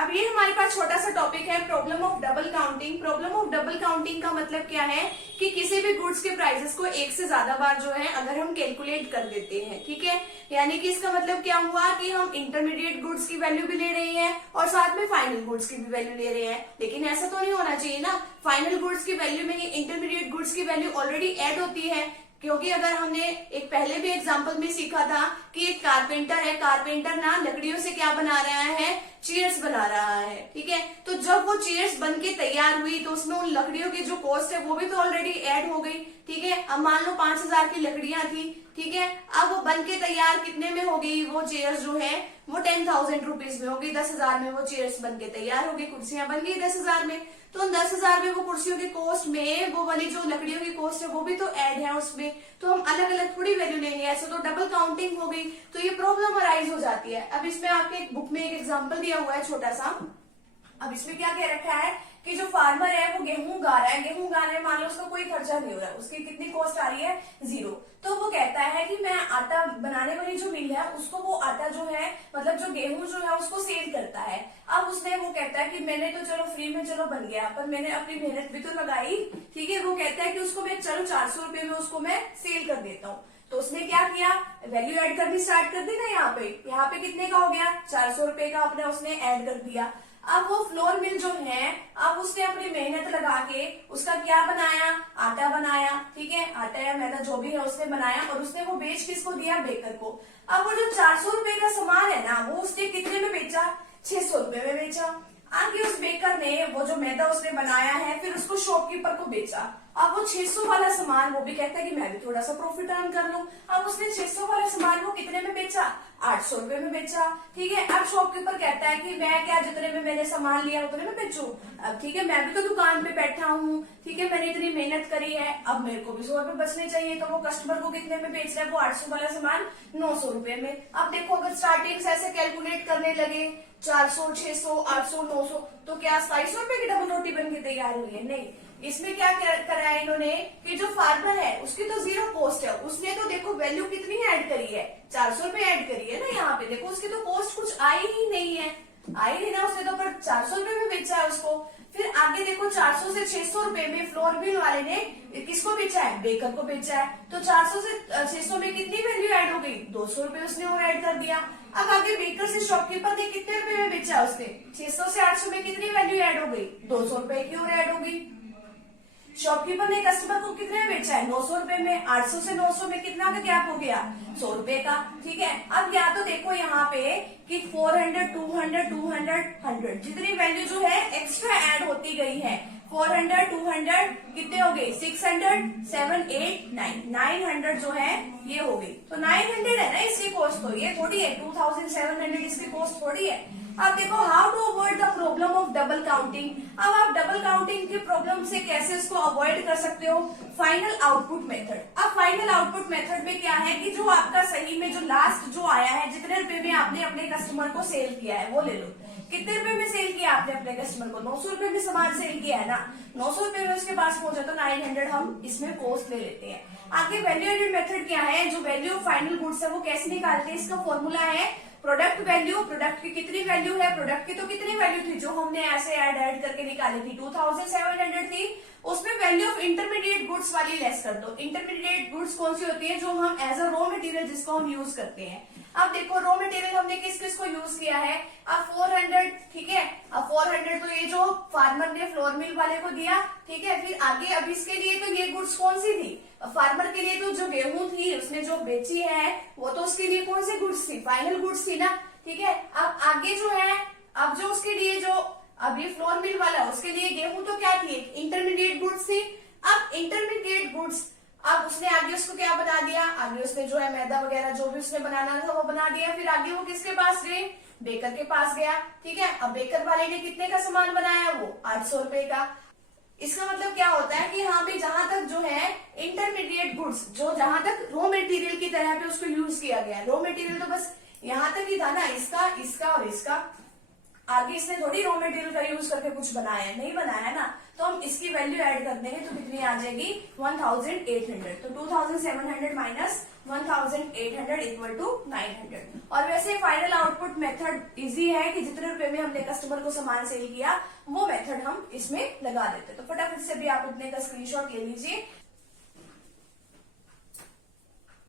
अब ये हमारे पास छोटा सा टॉपिक है problem of double counting. Problem of double counting का मतलब क्या है कि किसी भी गुड्स के प्राइसेस को एक से ज्यादा बार जो है अगर हम कैलकुलेट कर देते हैं, ठीक है, यानी कि इसका मतलब क्या हुआ कि हम इंटरमीडिएट गुड्स की वैल्यू भी ले रहे हैं और साथ में फाइनल गुड्स की भी वैल्यू ले रहे हैं। लेकिन ऐसा तो नहीं होना चाहिए ना, फाइनल गुड्स की वैल्यू में ही इंटरमीडिएट गुड्स की वैल्यू ऑलरेडी ऐड होती है। क्योंकि अगर हमने एक पहले भी एग्जाम्पल में सीखा था कि एक कारपेंटर है, कारपेंटर ना लकड़ियों से क्या बना रहा है, चेयर्स बना रहा है, ठीक है। तो जब वो चेयर्स बन के तैयार हुई तो उसमें उन लकड़ियों की जो कॉस्ट है वो भी तो ऑलरेडी ऐड हो गई, ठीक है। अब मान लो 5,000 की लकड़ियां थी, ठीक है, अब वो बन के तैयार कितने में हो गई, वो चेयर्स जो है वो 10,000 रुपीज में होगी, 10,000 में वो चेयर्स बन के तैयार हो गई, कुर्सियां बन गई 10,000 में। तो 10,000 में वो कुर्सियों की कॉस्ट में वो वाली जो लकड़ियों की कॉस्ट है वो भी तो ऐड है उसमें, तो हम अलग अलग थोड़ी वैल्यू लेंगे, ऐसे तो डबल काउंटिंग हो गई, तो ये प्रॉब्लम अराइज हो जाती है। अब इसमें आपके एक बुक में एक एग्जाम्पल दिया हुआ है छोटा सा। अब इसमें क्या कह रखा है कि जो फार्मर है वो गेहूं गा रहा है, गेहूं गाने में मान लो उसका कोई खर्चा नहीं हो रहा है, उसकी कितनी कॉस्ट आ रही है, 0। तो वो कहता है कि मैं आटा बनाने वाली जो मिल है उसको वो आटा जो है मतलब जो गेहूं जो है उसको सेल करता है। अब उसने वो कहता है कि मैंने तो चलो फ्री में चलो बन गया, पर मैंने अपनी मेहनत भी तो लगाई, ठीक है। वो कहता है कि उसको मैं चलो 400 रुपए में उसको मैं सेल कर देता हूँ। तो उसने क्या किया, वैल्यू ऐड करनी स्टार्ट कर दी ना, यहाँ पे कितने का हो गया, 400 रुपए का अपने उसने ऐड कर दिया। अब वो फ्लोर मिल जो है, अब उसने अपनी मेहनत लगा के उसका क्या बनाया, आटा बनाया, ठीक है, आटा या मैदा जो भी है उसने बनाया और उसने वो बेच किसको दिया, बेकर को। अब वो जो 400 रुपए का सामान है ना वो उसने कितने में बेचा, 600 रुपए में बेचा। आगे उस बेकर ने वो जो मैदा उसने बनाया है फिर उसको शॉपकीपर को बेचा। अब वो 600 वाला सामान वो भी कहता है कि मैं भी थोड़ा सा प्रॉफिट अर्न कर लूं। अब उसने 600 वाला सामान वो कितने में बेचा, 800 रुपए में बेचा, ठीक है। अब शॉपकीपर कहता है कि मैं क्या जितने में मैंने सामान लिया उतने में बेचूं। अब ठीक है, मैं भी तो दुकान पे बैठा हूँ, ठीक है, मैंने इतनी मेहनत करी है, अब मेरे को भी 100 रुपए बचने चाहिए। तो वो कस्टमर को कितने में बेच रहा है, वो 800 वाला सामान 900 रुपए में। अब देखो अगर स्टार्टिंग से ऐसे कैलकुलेट करने लगे 400, 600, 800, 900, तो क्या 27 रुपए की डबल रोटी बन के तैयार हुई है, नहीं। इसमें क्या करा है इन्होंने कि जो फार्मर है उसकी तो 0 कॉस्ट है, उसने तो देखो वैल्यू कितनी ऐड करी है, 400 रुपए ऐड करी है ना, यहाँ पे देखो उसकी तो कॉस्ट कुछ आई ही नहीं है, आई नहीं ना, उसने तो पर 400 रुपए में बेचा है उसको। फिर आगे देखो 400 से 600 रुपए में फ्लोर मिल वाले ने किसको बेचा है, बेकर को बेचा है। तो 400 से 600 में कितनी वैल्यू ऐड हो गई, 200 रुपए उसने और ऐड कर दिया। अब आगे बेकर से शॉपकीपर ने कितने रुपए में बेचा, उसने 600 से 800 में कितनी वैल्यू ऐड हो गई, 200 रुपए की और ऐड हो गई। शॉपकीपर ने कस्टमर को कितने में बेचा है, 900 रुपए में। 800 से 900 में कितना का गैप हो गया, 100 रुपए का, ठीक है। अब या तो देखो यहाँ पे कि 400, 200, 200, 100 जितनी वैल्यू जो है एक्स्ट्रा ऐड होती गई है, 400, 200 कितने हो गए, 600, 7, 8, 9, 900 जो है ये हो गई। तो 900 है ना इसकी कॉस्ट, तो ये थोड़ी है 2700 इसकी कॉस्ट थोड़ी है। अब देखो how to avoid the problem of double counting. अब आप डबल काउंटिंग की प्रॉब्लम से कैसे इसको अवॉइड कर सकते हो, फाइनल आउटपुट मेथड। अब फाइनल आउटपुट मेथड में क्या है कि जो आपका सही में जो लास्ट जो आया है, जितने रुपए में आपने अपने कस्टमर को सेल किया है वो ले लो। कितने रुपए में सेल किया आपने अपने कस्टमर को, 900 रुपए में सामान सेल किया है ना, 900 रुपए में उसके पास पहुंचा तो 900 हम इसमें कॉस्ट ले लेते हैं। आगे वैल्यू एडेड मेथड क्या है, जो वैल्यू ऑफ फाइनल गुड्स है वो कैसे निकालते हैं, इसका फॉर्मूला है प्रोडक्ट वैल्यू। प्रोडक्ट की कितनी वैल्यू है, प्रोडक्ट की तो कितनी वैल्यू थी जो हमने ऐसे ऐड करके निकाली थी, 2700 थी, उसमें वैल्यू ऑफ इंटरमीडिएट गुड्स वाली लेस कर दो। इंटरमीडिएट गुड्स कौन सी होती है, जो हम एज अ रॉ मटेरियल जिसको हम यूज करते हैं। अब देखो रॉ मटेरियल हमने किस किस को यूज किया है, अब 400, ठीक है। अब 400 तो ये जो फार्मर ने फ्लोर मिल वाले को दिया, ठीक है। फिर आगे अब इसके लिए तो ये गुड्स कौन सी थी, फार्मर के लिए तो जो गेहूं थी उसने जो बेची है वो तो उसके लिए कौन सी गुड्स थी, फाइनल गुड्स थी ना, ठीक है। अब आगे जो है, अब जो उसके लिए जो अब ये फ्लोर मिल वाला उसके लिए गेहूं तो क्या थी, इंटरमीडिएट गुड्स थी। अब इंटरमीडिएट गुड्स अब उसने आगे उसको क्या बना दिया, आगे उसने जो है मैदा वगैरह जो भी उसने बनाना था वो बना दिया। फिर आगे वो किसके पास गए, बेकर के पास गया, ठीक है। अब बेकर वाले ने कितने का सामान बनाया, वो 800 रुपए का। इसका मतलब क्या होता है कि यहाँ पे जहां तक जो है इंटरमीडिएट गुड्स जो जहां तक रॉ मटेरियल की तरह पे उसको यूज किया गया, रॉ मटेरियल तो बस यहाँ तक ही था ना, इसका इसका और इसका, आगे इसने थोड़ी रॉ मटेरियल का यूज करके कुछ बनाया, नहीं बनाया ना। तो हम इसकी वैल्यू ऐड कर देंगे तो कितनी आ जाएगी, 1800। तो 2700 माइनस 1800 इक्वल टू 900। और वैसे फाइनल आउटपुट मेथड इजी है कि जितने रुपए में हमने कस्टमर को सामान सेल किया वो मेथड हम इसमें लगा देते हैं। तो फटाफट से भी आप अपने का स्क्रीनशॉट ले लीजिए